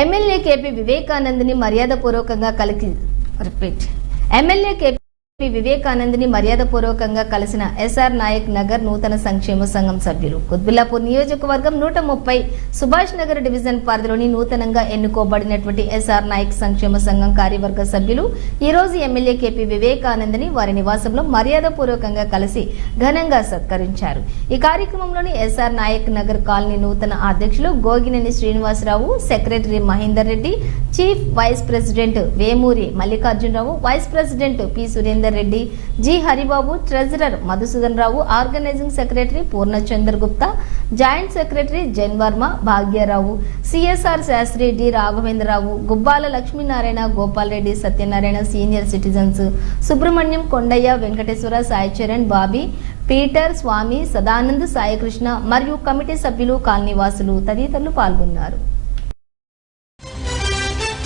MLA KP వివేకానంద్ని మర్యాదపూర్వకంగా కలిసిన SR Nayak Nagar నూతన సంక్షేమ సంఘం సభ్యులు. కుత్బుల్లాపూర్ నియోజకవర్గం 130 సుభాష్ నగర్ డివిజన్ పరిధిలోని నూతనంగా ఎన్నుకోబడినటువంటి ఎస్ఆర్ నాయక్ సంక్షేమ సంఘం కార్యవర్గ సభ్యులు ఈ రోజు ఎమ్మెల్యే కేపీ వివేకానంద్ని వారి నివాసంలో మర్యాదపూర్వకంగా కలిసి ఘనంగా సత్కరించారు. ఈ కార్యక్రమంలోని ఎస్ఆర్ నాయక్ నగర్ కాలనీ నూతన అధ్యక్షులు Gogineni Srinivasarao, secretary Mahender Reddy, chief vice president Vemuri Mallikarjunarao, vice president P Surender Reddy, G Haribabu, treasurer Madhusudan Rao, organising secretary Purnachandra Gupta, joint secretary Jan Varma, Bhagyarao, CSR Sastry, D Raghavendrarao, Gubbala Lakshminarayana, Gopal Reddy, Satyanarayana, senior citizens Subrahmanyam, Kondaiah, Venkateswara, Sai Charan, Bobby, Peter, Swamy, Sadanand, Saikrishna మరియు కమిటీ సభ్యులు, కాలనీవాసులు తదితరులు పాల్గొన్నారు.